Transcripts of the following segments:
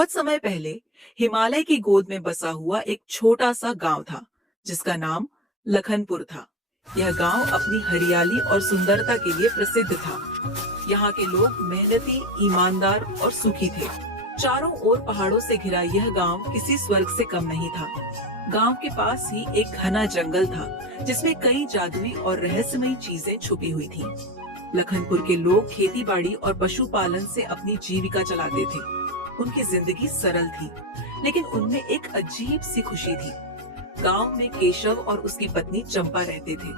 बहुत समय पहले हिमालय की गोद में बसा हुआ एक छोटा सा गांव था जिसका नाम लखनपुर था। यह गांव अपनी हरियाली और सुंदरता के लिए प्रसिद्ध था। यहाँ के लोग मेहनती, ईमानदार और सुखी थे। चारों ओर पहाड़ों से घिरा यह गांव किसी स्वर्ग से कम नहीं था। गांव के पास ही एक घना जंगल था जिसमें कई जादुई और रहस्यमयी चीजें छुपी हुई थीं। लखनपुर के लोग खेती बाड़ी और पशुपालन से अपनी जीविका चलाते थे। उनकी जिंदगी सरल थी, लेकिन उनमें एक अजीब सी खुशी थी। गांव में केशव और उसकी पत्नी चंपा रहते थे।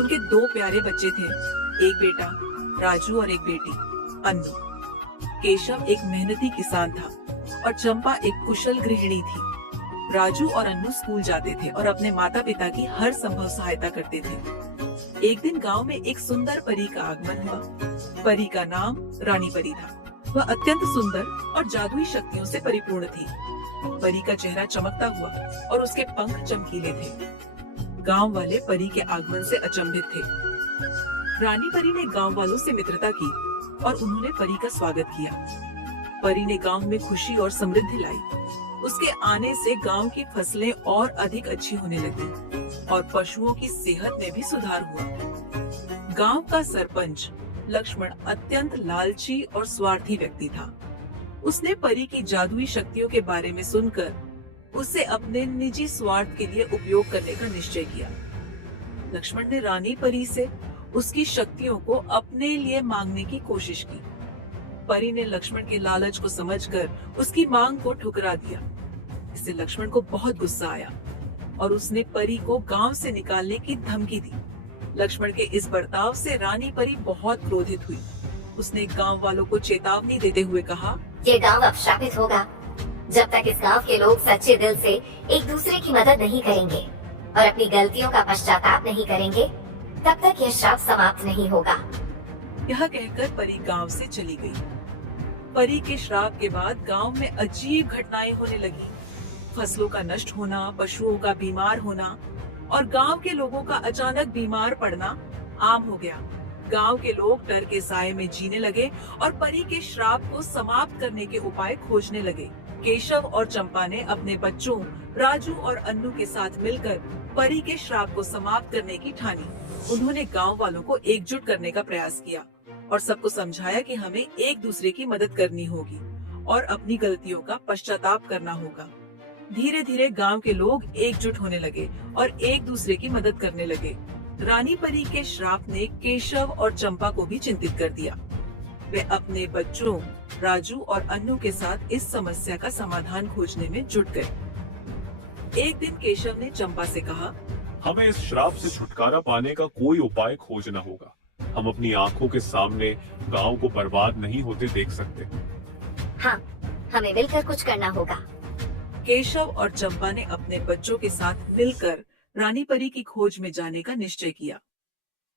उनके दो प्यारे बच्चे थे, एक बेटा राजू और एक बेटी अन्नू। केशव एक मेहनती किसान था और चंपा एक कुशल गृहिणी थी। राजू और अन्नू स्कूल जाते थे और अपने माता पिता की हर संभव सहायता करते थे। एक दिन गांव में एक सुंदर परी का आगमन हुआ। परी का नाम रानी परी था। वह अत्यंत सुंदर और जादुई शक्तियों से परिपूर्ण थी। परी का चेहरा चमकता हुआ और उसके पंख चमकीले थे। गांव वाले परी के आगमन से अचंभित थे। रानी परी ने गांव वालों से मित्रता की और उन्होंने परी का स्वागत किया। परी ने गांव में खुशी और समृद्धि लाई। उसके आने से गांव की फसलें और अधिक अच्छी होने लगी और पशुओं की सेहत में भी सुधार हुआ। गांव का सरपंच लक्ष्मण अत्यंत लालची और स्वार्थी व्यक्ति था। उसने परी की जादुई शक्तियों के बारे में सुनकर उसे अपने निजी स्वार्थ के लिए उपयोग करने का निश्चय किया। लक्ष्मण ने रानी परी से उसकी शक्तियों को अपने लिए मांगने की कोशिश की। परी ने लक्ष्मण के लालच को समझकर उसकी मांग को ठुकरा दिया। इससे लक्ष्मण को बहुत गुस्सा आया और उसने परी को गांव से निकालने की धमकी दी। लक्ष्मण के इस बर्ताव से रानी परी बहुत क्रोधित हुई। उसने गांव वालों को चेतावनी देते हुए कहा, ये गांव अब शापित होगा। जब तक इस गांव के लोग सच्चे दिल से एक दूसरे की मदद नहीं करेंगे और अपनी गलतियों का पश्चाताप नहीं करेंगे, तब तक यह श्राप समाप्त नहीं होगा। यह कहकर परी गांव से चली गई। परी के श्राप के बाद गांव में अजीब घटनाएं होने लगी। फसलों का नष्ट होना, पशुओं का बीमार होना और गांव के लोगों का अचानक बीमार पड़ना आम हो गया। गांव के लोग डर के साए में जीने लगे और परी के श्राप को समाप्त करने के उपाय खोजने लगे। केशव और चंपा ने अपने बच्चों राजू और अन्नू के साथ मिलकर परी के श्राप को समाप्त करने की ठानी। उन्होंने गांव वालों को एकजुट करने का प्रयास किया और सबको समझाया कि हमें एक दूसरे की मदद करनी होगी और अपनी गलतियों का पश्चाताप करना होगा। धीरे धीरे गांव के लोग एकजुट होने लगे और एक दूसरे की मदद करने लगे। रानी परी के श्राप ने केशव और चंपा को भी चिंतित कर दिया। वे अपने बच्चों राजू और अन्नू के साथ इस समस्या का समाधान खोजने में जुट गए। एक दिन केशव ने चंपा से कहा, हमें इस श्राप से छुटकारा पाने का कोई उपाय खोजना होगा। हम अपनी आंखों के सामने गांव को बर्बाद नहीं होते देख सकते। हाँ, हमें मिलकर कुछ करना होगा। केशव और चंपा ने अपने बच्चों के साथ मिलकर रानी परी की खोज में जाने का निश्चय किया।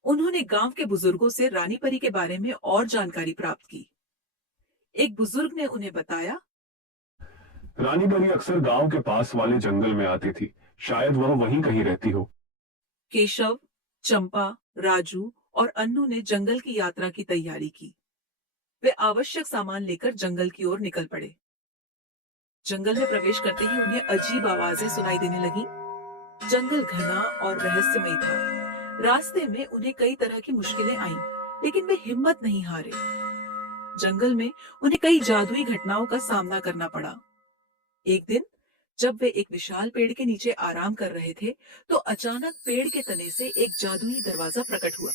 उन्होंने गांव के बुजुर्गों से रानी परी के बारे में और जानकारी प्राप्त की। एक बुजुर्ग ने उन्हें बताया, रानी परी अक्सर गांव के पास वाले जंगल में आती थी। शायद वह वहीं कहीं रहती हो। केशव, चंपा, राजू और अन्नू ने जंगल की यात्रा की तैयारी की। वे आवश्यक सामान लेकर जंगल की ओर निकल पड़े। जंगल में प्रवेश करते ही उन्हें अजीब आवाजें सुनाई देने लगी। जंगल घना और रहस्यमय था। रास्ते में उन्हें कई तरह की मुश्किलें आईं, लेकिन वे हिम्मत नहीं हारे। जंगल में उन्हें कई जादुई घटनाओं का सामना करना पड़ा। एक दिन जब वे एक विशाल पेड़ के नीचे आराम कर रहे थे, तो अचानक पेड़ के तने से एक जादुई दरवाजा प्रकट हुआ।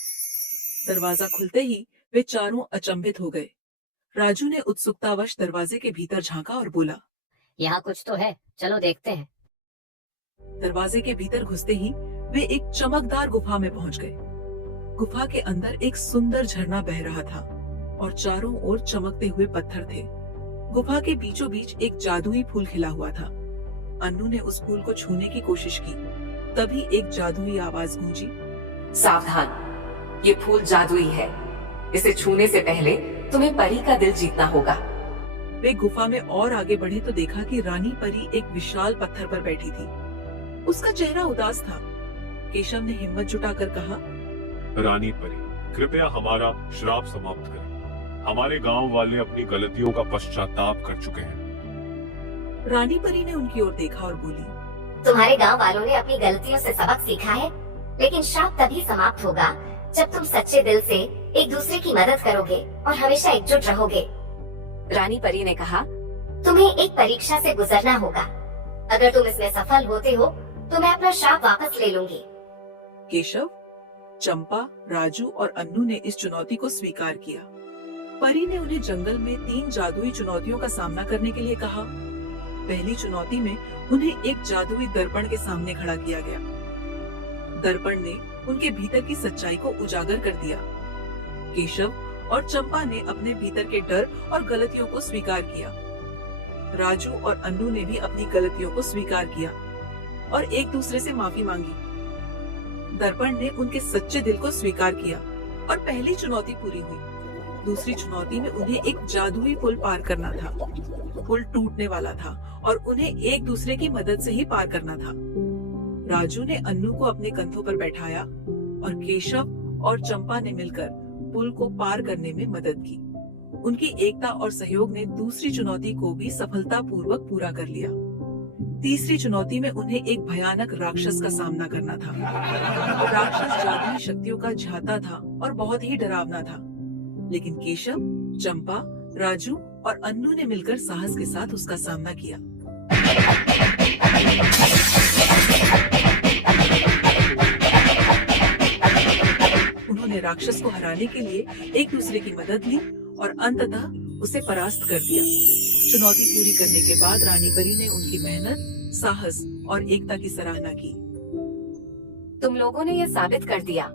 दरवाजा खुलते ही वे चारों अचंभित हो गए। राजू ने उत्सुकतावश दरवाजे के भीतर झांका और बोला, यहाँ कुछ तो है, चलो देखते हैं। दरवाजे के भीतर घुसते ही वे एक चमकदार गुफा में पहुंच गए। गुफा के अंदर एक सुंदर झरना बह रहा था और चारों ओर चमकते हुए पत्थर थे। गुफा के बीचों बीच एक जादुई फूल खिला हुआ था। अन्नू ने उस फूल को छूने की कोशिश की। तभी एक जादुई आवाज गूंजी, सावधान, ये फूल जादुई है। इसे छूने से पहले तुम्हें परी का दिल जीतना होगा। वे गुफा में और आगे बढ़े तो देखा कि रानी परी एक विशाल पत्थर पर बैठी थी। उसका चेहरा उदास था। केशव ने हिम्मत जुटाकर कहा, रानी परी, कृपया हमारा श्राप समाप्त करें। हमारे गांव वाले अपनी गलतियों का पश्चाताप कर चुके हैं। रानी परी ने उनकी ओर देखा और बोली, तुम्हारे गांव वालों ने अपनी गलतियों से सबक सीखा है, लेकिन श्राप तभी समाप्त होगा जब तुम सच्चे दिल से एक दूसरे की मदद करोगे और हमेशा एकजुट रहोगे। रानी परी ने कहा, तुम्हें एक परीक्षा से गुजरना होगा। अगर तुम इसमें सफल होते हो तो मैं अपना श्राप वापस ले लूंगी। केशव, चंपा, राजू और अन्नू ने इस चुनौती को स्वीकार किया। परी ने उन्हें जंगल में 3 जादुई चुनौतियों का सामना करने के लिए कहा। पहली चुनौती में उन्हें एक जादुई दर्पण के सामने खड़ा किया गया। दर्पण ने उनके भीतर की सच्चाई को उजागर कर दिया। केशव और चंपा ने अपने भीतर के डर और गलतियों को स्वीकार किया। राजू और अन्नू ने भी अपनी गलतियों को स्वीकार किया और एक दूसरे से माफी मांगी। दर्पण ने उनके सच्चे दिल को स्वीकार किया और पहली चुनौती पूरी हुई। दूसरी चुनौती में उन्हें एक जादुई पुल पार करना था। पुल टूटने वाला था और उन्हें एक दूसरे की मदद से ही पार करना था। राजू ने अन्नू को अपने कंधों पर बैठाया और केशव और चंपा ने मिलकर पुल को पार करने में मदद की। उनकी एकता और सहयोग ने दूसरी चुनौती को भी सफलतापूर्वक पूरा कर लिया। तीसरी चुनौती में उन्हें एक भयानक राक्षस का सामना करना था। राक्षस जादुई शक्तियों का झाता था और बहुत ही डरावना था, लेकिन केशव, चंपा, राजू और अन्नू ने मिलकर साहस के साथ उसका सामना किया। उन्होंने राक्षस को हराने के लिए एक दूसरे की मदद ली और अंततः उसे परास्त कर दिया। चुनौती पूरी करने के बाद रानी परी ने उनकी मेहनत, साहस और एकता की सराहना की। तुम लोगों ने यह साबित कर दिया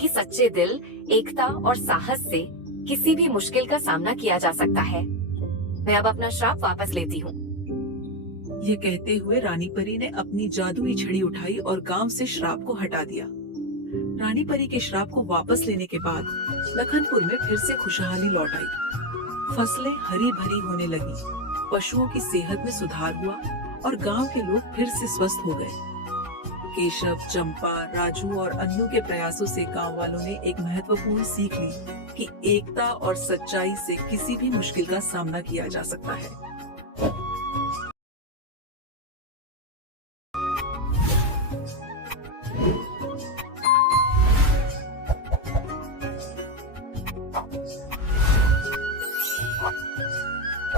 कि सच्चे दिल, एकता और साहस से किसी भी मुश्किल का सामना किया जा सकता है। मैं अब अपना श्राप वापस लेती हूँ। यह कहते हुए रानी परी ने अपनी जादुई छड़ी उठाई और गांव से श्राप को हटा दिया। रानी परी के श्राप को वापस लेने के बाद लखनपुर में फिर से खुशहाली लौट आई। फसलें हरी भरी होने लगी, पशुओं की सेहत में सुधार हुआ और गांव के लोग फिर से स्वस्थ हो गए। केशव, चंपा, राजू और अन्नू के प्रयासों से गांव वालों ने एक महत्वपूर्ण सीख ली कि एकता और सच्चाई से किसी भी मुश्किल का सामना किया जा सकता है।